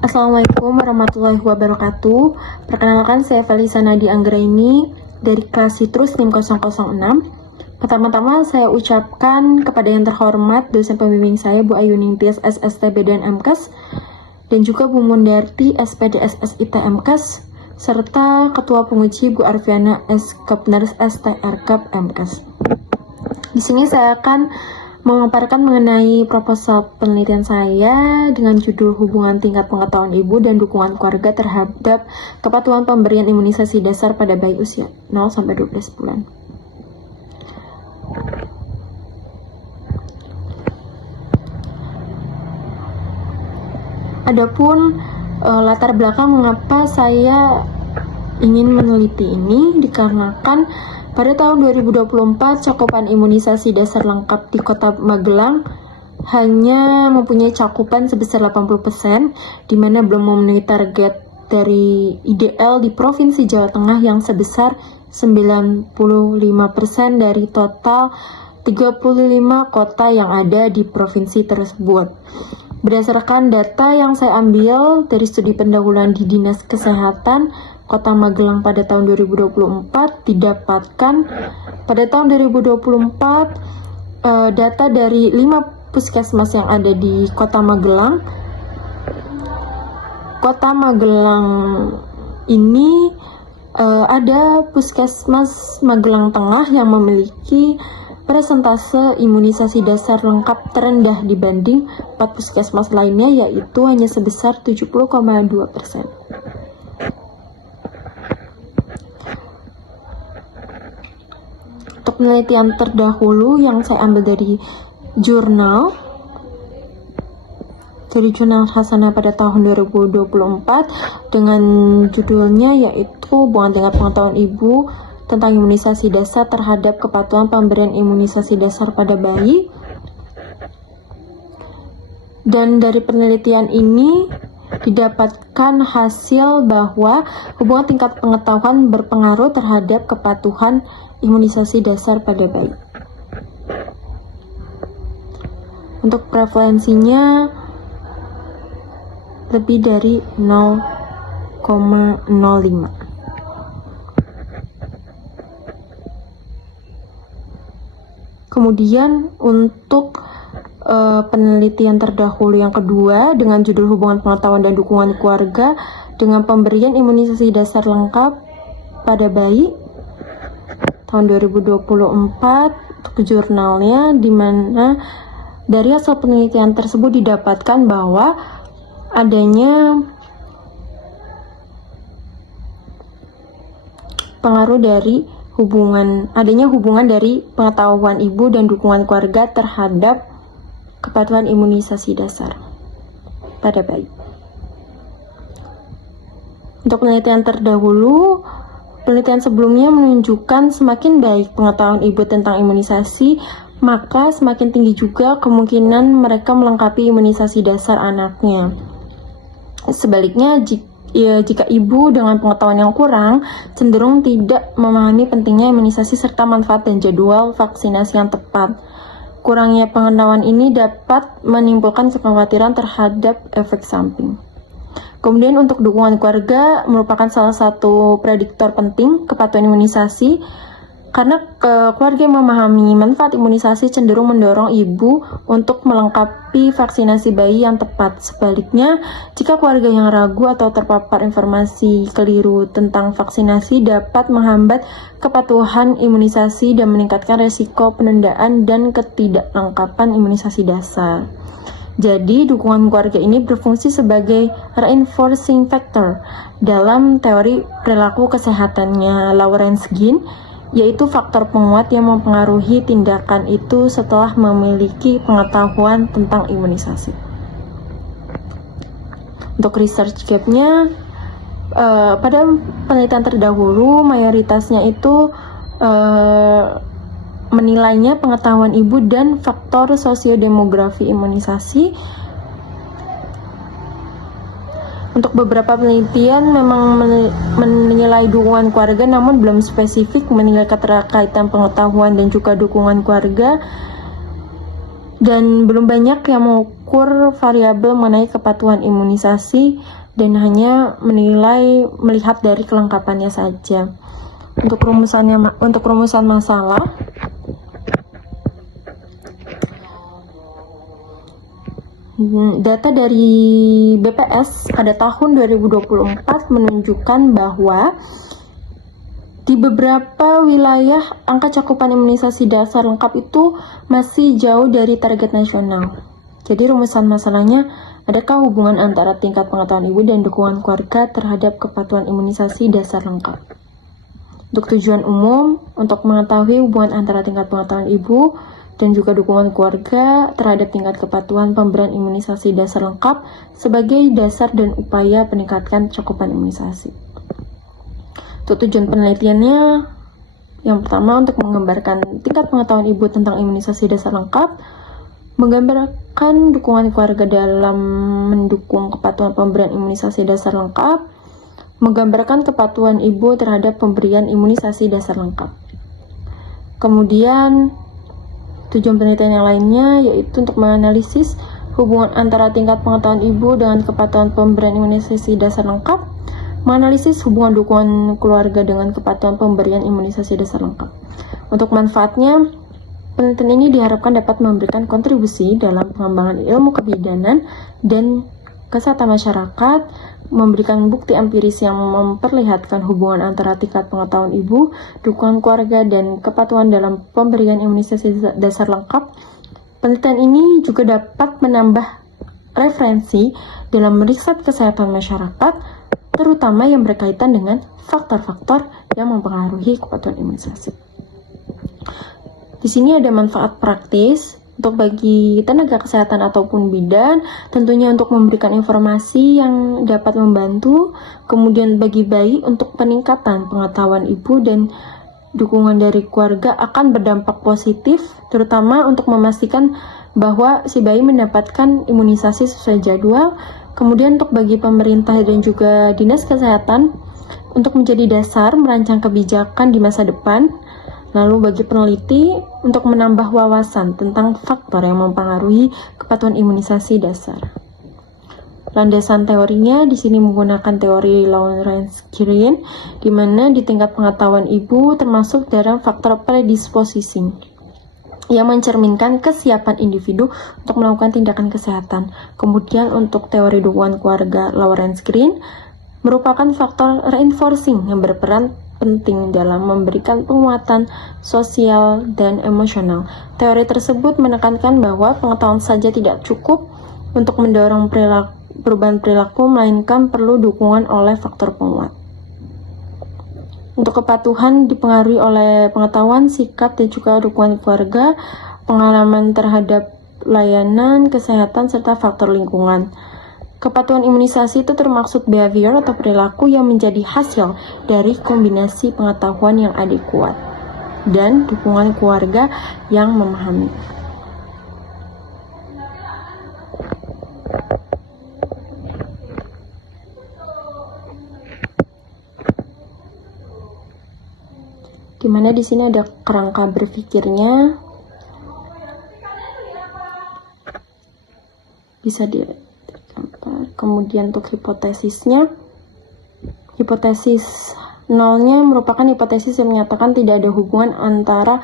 Assalamualaikum warahmatullahi wabarakatuh. Perkenalkan, saya Felisa Nadi Anggraini dari kelas Citrus NIM 006. Pertama-tama saya ucapkan kepada yang terhormat dosen pembimbing saya Bu Ayu Ningtyas SSTB dan MKes, dan juga Bu Mundarti SPD SSIT MKes, serta Ketua Penguji Bu Arviana S. Kepners STRKP MKes. Di sini saya akan memaparkan mengenai proposal penelitian saya dengan judul Hubungan Tingkat Pengetahuan Ibu dan Dukungan Keluarga terhadap Kepatuhan Pemberian Imunisasi Dasar pada Bayi Usia 0-12 bulan. Adapun latar belakang mengapa saya ingin meneliti ini dikarenakan pada tahun 2024, cakupan imunisasi dasar lengkap di Kota Magelang hanya mempunyai cakupan sebesar 80%, di mana belum memenuhi target dari IDL di Provinsi Jawa Tengah yang sebesar 95% dari total 35 kota yang ada di provinsi tersebut. Berdasarkan data yang saya ambil dari studi pendahuluan di Dinas Kesehatan Kota Magelang pada tahun 2024 didapatkan pada tahun 2024 data dari 5 puskesmas yang ada di Kota Magelang. Kota Magelang ini ada Puskesmas Magelang Tengah yang memiliki persentase imunisasi dasar lengkap terendah dibanding 4 puskesmas lainnya, yaitu hanya sebesar 70,2%. Untuk penelitian terdahulu yang saya ambil dari jurnal Hasanah pada tahun 2024 dengan judulnya yaitu Hubungan Tingkat Pengetahuan Ibu tentang Imunisasi Dasar terhadap Kepatuhan Pemberian Imunisasi Dasar pada Bayi. Dan dari penelitian ini didapatkan hasil bahwa hubungan tingkat pengetahuan berpengaruh terhadap kepatuhan imunisasi dasar pada bayi. Untuk prevalensinya lebih dari 0,05. Kemudian untuk penelitian terdahulu yang kedua dengan judul Hubungan Pengetahuan dan Dukungan Keluarga dengan Pemberian Imunisasi Dasar Lengkap pada Bayi tahun 2024 untuk jurnalnya, di mana dari hasil penelitian tersebut didapatkan bahwa adanya pengaruh dari hubungan dari pengetahuan ibu dan dukungan keluarga terhadap kepatuhan imunisasi dasar pada bayi. Untuk penelitian terdahulu, penelitian sebelumnya menunjukkan semakin baik pengetahuan ibu tentang imunisasi, maka semakin tinggi juga kemungkinan mereka melengkapi imunisasi dasar anaknya. Sebaliknya, jika ibu dengan pengetahuan yang kurang, cenderung tidak memahami pentingnya imunisasi serta manfaat dan jadwal vaksinasi yang tepat. Kurangnya pengetahuan ini dapat menimbulkan kekhawatiran terhadap efek samping. Kemudian untuk dukungan keluarga merupakan salah satu prediktor penting kepatuhan imunisasi, karena keluarga yang memahami manfaat imunisasi cenderung mendorong ibu untuk melengkapi vaksinasi bayi yang tepat. Sebaliknya, jika keluarga yang ragu atau terpapar informasi keliru tentang vaksinasi dapat menghambat kepatuhan imunisasi dan meningkatkan resiko penundaan dan ketidaklengkapan imunisasi dasar. Jadi, dukungan keluarga ini berfungsi sebagai reinforcing factor dalam teori perilaku kesehatannya Lawrence Ginn, yaitu faktor penguat yang mempengaruhi tindakan itu setelah memiliki pengetahuan tentang imunisasi. Untuk research gap-nya, pada penelitian terdahulu mayoritasnya itu menilainya pengetahuan ibu dan faktor sosiodemografi imunisasi. Untuk beberapa penelitian memang menilai dukungan keluarga, namun belum spesifik menilai keterkaitan pengetahuan dan juga dukungan keluarga Dan belum banyak yang mengukur variabel mengenai kepatuhan imunisasi dan hanya melihat dari kelengkapannya saja. Untuk rumusan masalah, data dari BPS pada tahun 2024 menunjukkan bahwa di beberapa wilayah, angka cakupan imunisasi dasar lengkap itu masih jauh dari target nasional. Jadi rumusan masalahnya, adakah hubungan antara tingkat pengetahuan ibu dan dukungan keluarga terhadap kepatuhan imunisasi dasar lengkap? Untuk tujuan umum, untuk mengetahui hubungan antara tingkat pengetahuan ibu dan juga dukungan keluarga terhadap tingkat kepatuhan pemberian imunisasi dasar lengkap sebagai dasar dan upaya peningkatan cakupan imunisasi. Untuk tujuan penelitiannya, yang pertama untuk menggambarkan tingkat pengetahuan ibu tentang imunisasi dasar lengkap, menggambarkan dukungan keluarga dalam mendukung kepatuhan pemberian imunisasi dasar lengkap, menggambarkan kepatuhan ibu terhadap pemberian imunisasi dasar lengkap. Kemudian, tujuan penelitian yang lainnya yaitu untuk menganalisis hubungan antara tingkat pengetahuan ibu dengan kepatuhan pemberian imunisasi dasar lengkap, menganalisis hubungan dukungan keluarga dengan kepatuhan pemberian imunisasi dasar lengkap. Untuk manfaatnya, penelitian ini diharapkan dapat memberikan kontribusi dalam pengembangan ilmu kebidanan dan kesehatan masyarakat, memberikan bukti empiris yang memperlihatkan hubungan antara tingkat pengetahuan ibu, dukungan keluarga, dan kepatuhan dalam pemberian imunisasi dasar lengkap. Penelitian ini juga dapat menambah referensi dalam riset kesehatan masyarakat, terutama yang berkaitan dengan faktor-faktor yang mempengaruhi kepatuhan imunisasi. Di sini ada manfaat praktis untuk bagi tenaga kesehatan ataupun bidan, tentunya untuk memberikan informasi yang dapat membantu, kemudian bagi bayi untuk peningkatan pengetahuan ibu dan dukungan dari keluarga akan berdampak positif, terutama untuk memastikan bahwa si bayi mendapatkan imunisasi sesuai jadwal. Kemudian untuk bagi pemerintah dan juga dinas kesehatan untuk menjadi dasar merancang kebijakan di masa depan. Lalu bagi peneliti untuk menambah wawasan tentang faktor yang mempengaruhi kepatuhan imunisasi dasar. Landasan teorinya di sini menggunakan teori Lawrence-Green, di mana di tingkat pengetahuan ibu termasuk dalam faktor predisposing yang mencerminkan kesiapan individu untuk melakukan tindakan kesehatan. Kemudian untuk teori dukungan keluarga Lawrence-Green merupakan faktor reinforcing yang berperan penting dalam memberikan penguatan sosial dan emosional. Teori tersebut menekankan bahwa pengetahuan saja tidak cukup untuk mendorong perubahan perilaku, melainkan perlu dukungan oleh faktor penguat. Untuk kepatuhan dipengaruhi oleh pengetahuan, sikap, dan juga dukungan keluarga, pengalaman terhadap layanan kesehatan, serta faktor lingkungan. Kepatuhan imunisasi itu termasuk behavior atau perilaku yang menjadi hasil dari kombinasi pengetahuan yang adekuat dan dukungan keluarga yang memahami. Dimana di sini ada kerangka berpikirnya, bisa digambar. Kemudian untuk hipotesisnya, hipotesis nolnya merupakan hipotesis yang menyatakan tidak ada hubungan antara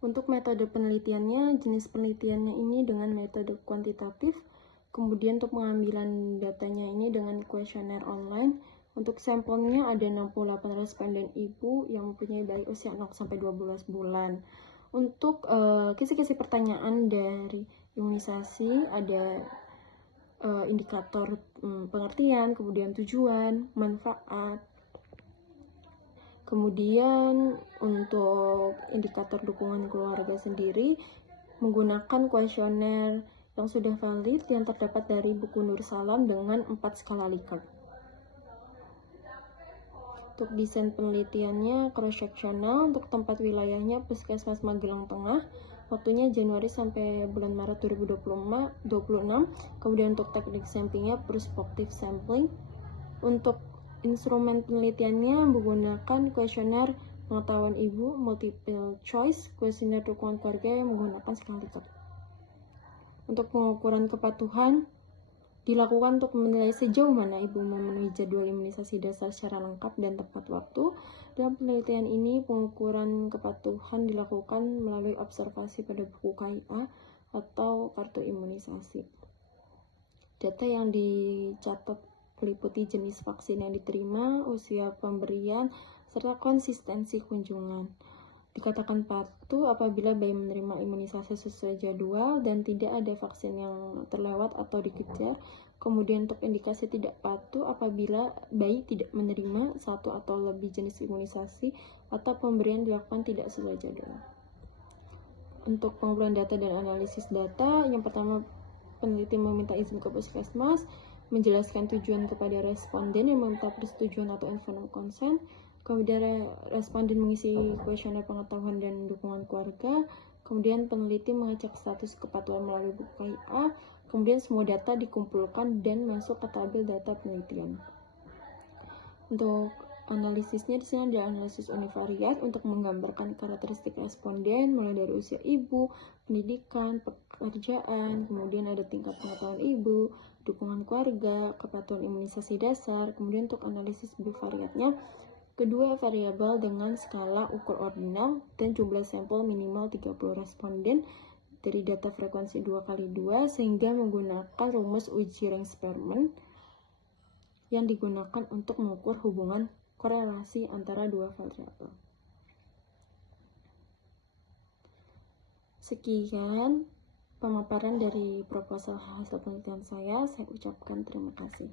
Untuk metode penelitiannya, jenis penelitiannya ini dengan metode kuantitatif, kemudian untuk pengambilan datanya ini dengan kuesioner online. Untuk sampelnya ada 68 responden ibu yang mempunyai bayi usia 0-12 bulan. Untuk kisi-kisi pertanyaan dari imunisasi ada indikator pengertian, kemudian tujuan, manfaat. Kemudian untuk indikator dukungan keluarga sendiri menggunakan kuesioner yang sudah valid yang terdapat dari buku Nur Salam dengan 4 skala Likert. Untuk desain penelitiannya cross-sectional, untuk tempat wilayahnya Puskesmas Magelang Tengah, waktunya Januari sampai bulan Maret 2026. Kemudian untuk teknik sampingnya prospective sampling. Untuk instrumen penelitiannya menggunakan kuesioner pengetahuan ibu, multiple choice, kuesioner dukungan keluarga yang menggunakan skala Likert. Untuk pengukuran kepatuhan dilakukan untuk menilai sejauh mana ibu memenuhi jadwal imunisasi dasar secara lengkap dan tepat waktu. Dalam penelitian ini, pengukuran kepatuhan dilakukan melalui observasi pada buku KIA atau kartu imunisasi. Data yang dicatat meliputi jenis vaksin yang diterima, usia pemberian, serta konsistensi kunjungan. Dikatakan patuh apabila bayi menerima imunisasi sesuai jadwal dan tidak ada vaksin yang terlewat atau dikejar. Kemudian untuk indikasi tidak patuh apabila bayi tidak menerima satu atau lebih jenis imunisasi atau pemberian dilakukan tidak sesuai jadwal. Untuk pengumpulan data dan analisis data, yang pertama peneliti meminta izin ke puskesmas, menjelaskan tujuan kepada responden yang meminta persetujuan atau informed consent. Kemudian responden mengisi kuesioner pengetahuan dan dukungan keluarga. Kemudian peneliti mengecek status kepatuhan melalui buku KIA. Kemudian semua data dikumpulkan dan masuk ke tabel data penelitian. Untuk analisisnya di sini ada analisis univariat untuk menggambarkan karakteristik responden mulai dari usia ibu, pendidikan, pekerjaan, kemudian ada tingkat pengetahuan ibu, dukungan keluarga, kepatuhan imunisasi dasar. Kemudian untuk analisis bivariatnya, kedua variabel dengan skala ukur ordinal dan jumlah sampel minimal 30 responden dari data frekuensi 2x2 sehingga menggunakan rumus uji Ring-Spearman yang digunakan untuk mengukur hubungan korelasi antara dua variabel. Sekian pemaparan dari proposal hasil penelitian saya ucapkan terima kasih.